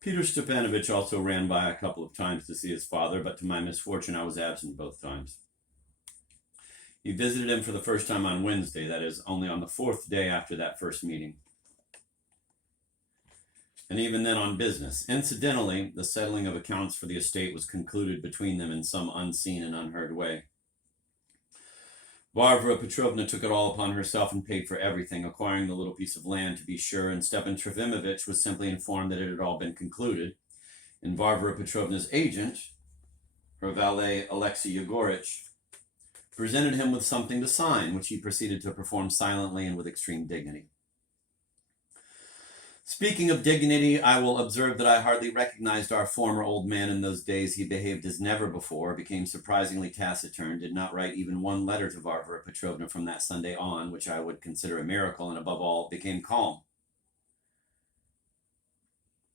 Peter Stepanovich also ran by a couple of times to see his father, but to my misfortune, I was absent both times. He visited him for the first time on Wednesday, that is, only on the fourth day after that first meeting. And even then on business. Incidentally, the settling of accounts for the estate was concluded between them in some unseen and unheard way. Varvara Petrovna took it all upon herself and paid for everything, acquiring the little piece of land, to be sure, and Stepan Trofimovich was simply informed that it had all been concluded, and Varvara Petrovna's agent, her valet Alexei Yegorich, presented him with something to sign, which he proceeded to perform silently and with extreme dignity. Speaking of dignity, I will observe that I hardly recognized our former old man in those days. He behaved as never before, became surprisingly taciturn, did not write even one letter to Varvara Petrovna from that Sunday on, which I would consider a miracle, and above all, became calm.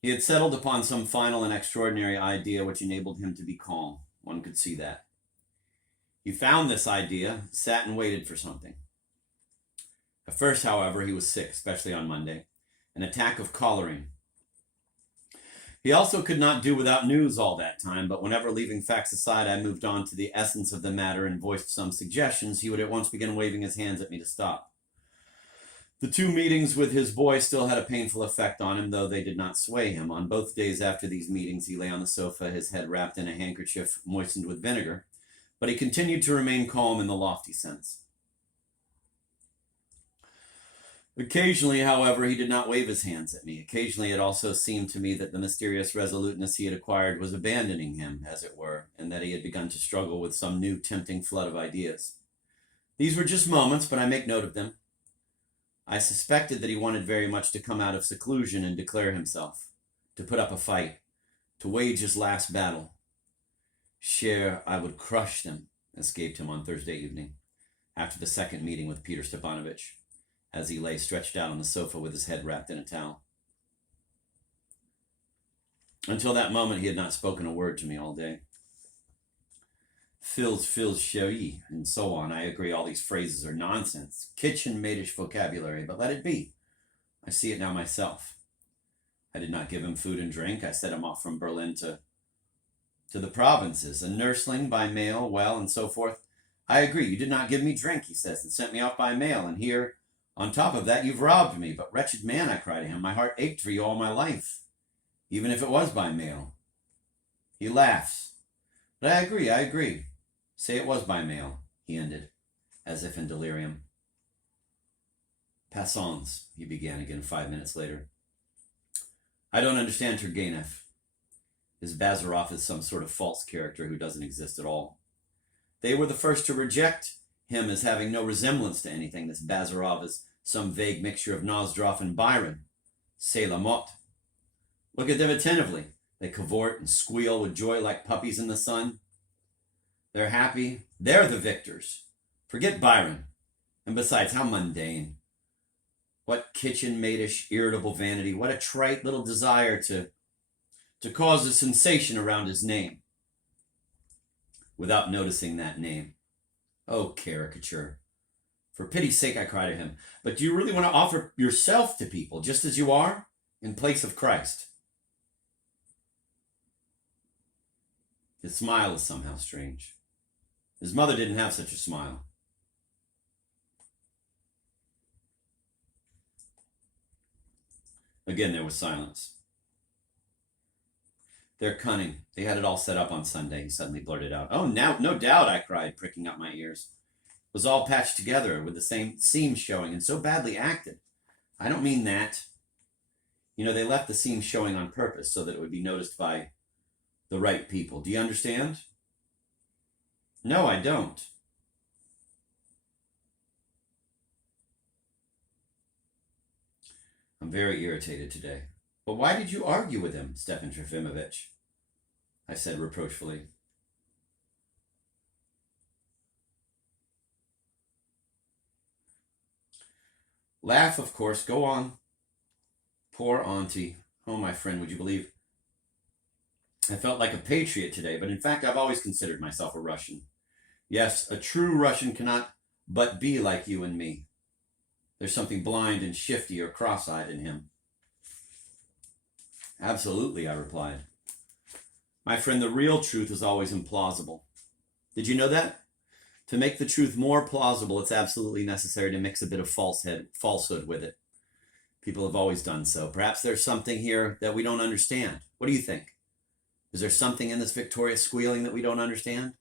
He had settled upon some final and extraordinary idea which enabled him to be calm. One could see that. He found this idea, sat and waited for something. At first, however, he was sick, especially on Monday. An attack of cholera. He also could not do without news all that time, but whenever, leaving facts aside, I moved on to the essence of the matter and voiced some suggestions, he would at once begin waving his hands at me to stop. The 2 meetings with his boy still had a painful effect on him, though they did not sway him. On both days after these meetings, he lay on the sofa, his head wrapped in a handkerchief moistened with vinegar, but he continued to remain calm in the lofty sense. Occasionally, however, he did not wave his hands at me. Occasionally, it also seemed to me that the mysterious resoluteness he had acquired was abandoning him, as it were, and that he had begun to struggle with some new tempting flood of ideas. These were just moments, but I make note of them. I suspected that he wanted very much to come out of seclusion and declare himself, to put up a fight, to wage his last battle. Cher, I would crush them, escaped him on Thursday evening, after the second meeting with Peter Stepanovich, as he lay stretched out on the sofa with his head wrapped in a towel. Until that moment, he had not spoken a word to me all day. Fils, chérie, and so on. I agree, all these phrases are nonsense, kitchen-maidish vocabulary, but let it be. I see it now myself. I did not give him food and drink. I sent him off from Berlin to the provinces, a nursling by mail, well, and so forth. I agree, you did not give me drink, he says, and sent me off by mail, and here, on top of that, you've robbed me. But wretched man, I cry to him, my heart ached for you all my life, even if it was by mail. He laughs. But I agree. Say it was by mail, he ended, as if in delirium. Passons, he began again 5 minutes later. I don't understand Turgenev. His Bazarov is some sort of false character who doesn't exist at all. They were the first to reject him as having no resemblance to anything. This Bazarov is some vague mixture of Nosdrov and Byron. C'est la motte. Look at them attentively. They cavort and squeal with joy like puppies in the sun. They're happy. They're the victors. Forget Byron. And besides, how mundane. What kitchen-maidish, irritable vanity. What a trite little desire to cause a sensation around his name without noticing that name. Oh, caricature. For pity's sake, I cry to him. But do you really want to offer yourself to people just as you are, in place of Christ? His smile is somehow strange. His mother didn't have such a smile. Again, there was silence. They're cunning. They had it all set up on Sunday, he suddenly blurted out. Oh, now, no doubt, I cried, pricking up my ears. It was all patched together with the same seams showing and so badly acted. I don't mean that. You know, they left the seams showing on purpose so that it would be noticed by the right people. Do you understand? No, I don't. I'm very irritated today. But why did you argue with him, Stepan Trofimovich? I said reproachfully. Laugh, of course. Go on. Poor auntie. Oh, my friend, would you believe? I felt like a patriot today, but in fact, I've always considered myself a Russian. Yes, a true Russian cannot but be like you and me. There's something blind and shifty or cross-eyed in him. Absolutely, I replied. My friend, the real truth is always implausible. Did you know that? To make the truth more plausible, it's absolutely necessary to mix a bit of falsehood with it. People have always done so. Perhaps there's something here that we don't understand. What do you think? Is there something in this victorious squealing that we don't understand?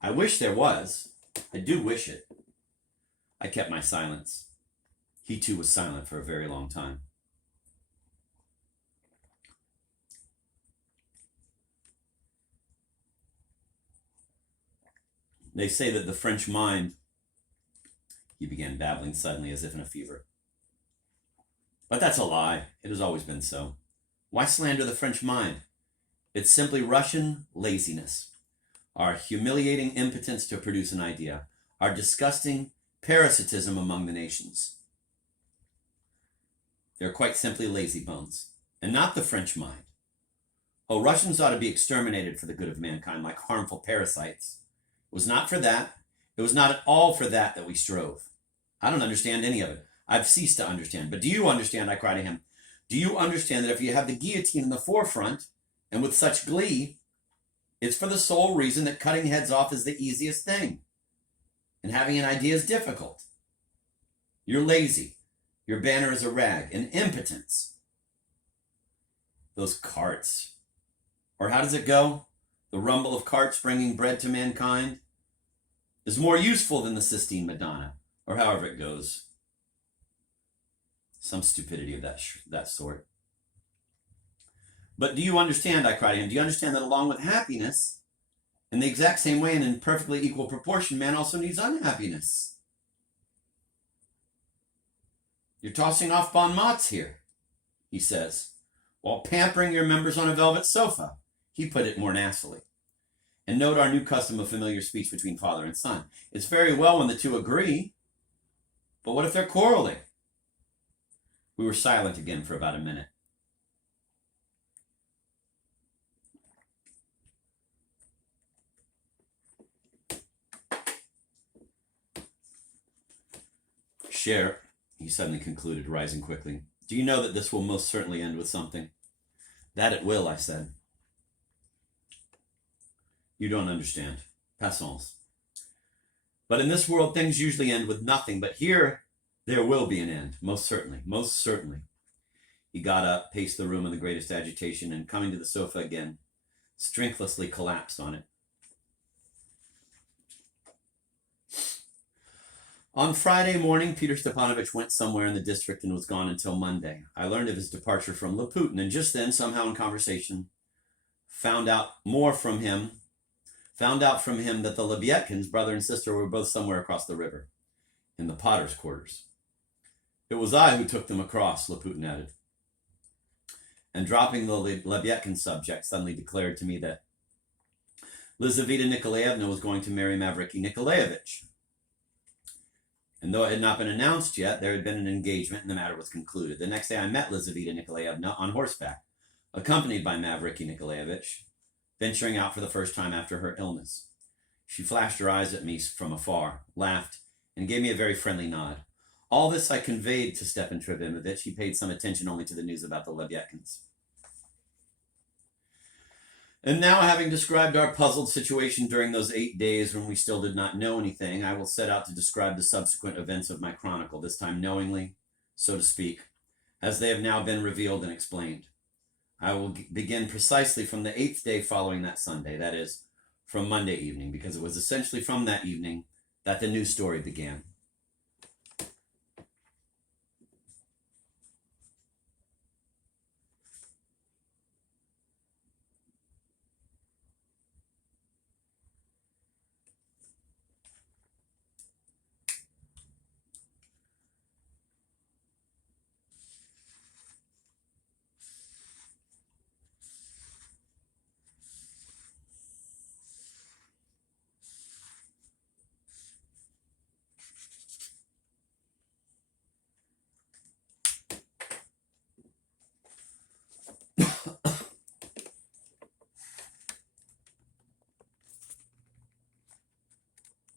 I wish there was. I do wish it. I kept my silence. He too was silent for a very long time. They say that the French mind, he began babbling suddenly as if in a fever. But that's a lie. It has always been so. Why slander the French mind? It's simply Russian laziness, our humiliating impotence to produce an idea, our disgusting parasitism among the nations. They're quite simply lazy bones, and not the French mind. Oh, Russians ought to be exterminated for the good of mankind like harmful parasites. It was not for that. It was not at all for that we strove. I don't understand any of it. I've ceased to understand. But do you understand, I cry to him, do you understand that if you have the guillotine in the forefront, and with such glee, it's for the sole reason that cutting heads off is the easiest thing, and having an idea is difficult? You're lazy. Your banner is a rag, an impotence. Those carts. Or how does it go? The rumble of carts bringing bread to mankind is more useful than the Sistine Madonna, or however it goes. Some stupidity of that sort. But do you understand, I cried to him, do you understand that along with happiness, in the exact same way and in perfectly equal proportion, man also needs unhappiness? You're tossing off bon mots here, he says, while pampering your members on a velvet sofa. He put it more nastily. And note our new custom of familiar speech between father and son. It's very well when the two agree, but what if they're quarreling? We were silent again for about a minute. Cher, he suddenly concluded, rising quickly, do you know that this will most certainly end with something? That it will, I said. You don't understand. Passons. But in this world, things usually end with nothing. But here, there will be an end. Most certainly. Most certainly. He got up, paced the room in the greatest agitation, and coming to the sofa again, strengthlessly collapsed on it. On Friday morning, Peter Stepanovich went somewhere in the district and was gone until Monday. I learned of his departure from Laputin, and just then, somehow in conversation, found out from him that the Lebyatkins, brother and sister, were both somewhere across the river, in the potter's quarters. It was I who took them across, Laputin added. And dropping the Lebyatkin subject, suddenly declared to me that Lizaveta Nikolaevna was going to marry Mavriky Nikolaevich. And though it had not been announced yet, there had been an engagement and the matter was concluded. The next day I met Lizaveta Nikolaevna on horseback, accompanied by Mavriky Nikolaevich, venturing out for the first time after her illness. She flashed her eyes at me from afar, laughed, and gave me a very friendly nod. All this I conveyed to Stepan Trefimovich. He paid some attention only to the news about the Lebyatkins. And now, having described our puzzled situation during those 8 days when we still did not know anything, I will set out to describe the subsequent events of my chronicle, this time knowingly, so to speak, as they have now been revealed and explained. I will begin precisely from the 8th day following that Sunday, that is, from Monday evening, because it was essentially from that evening that the new story began.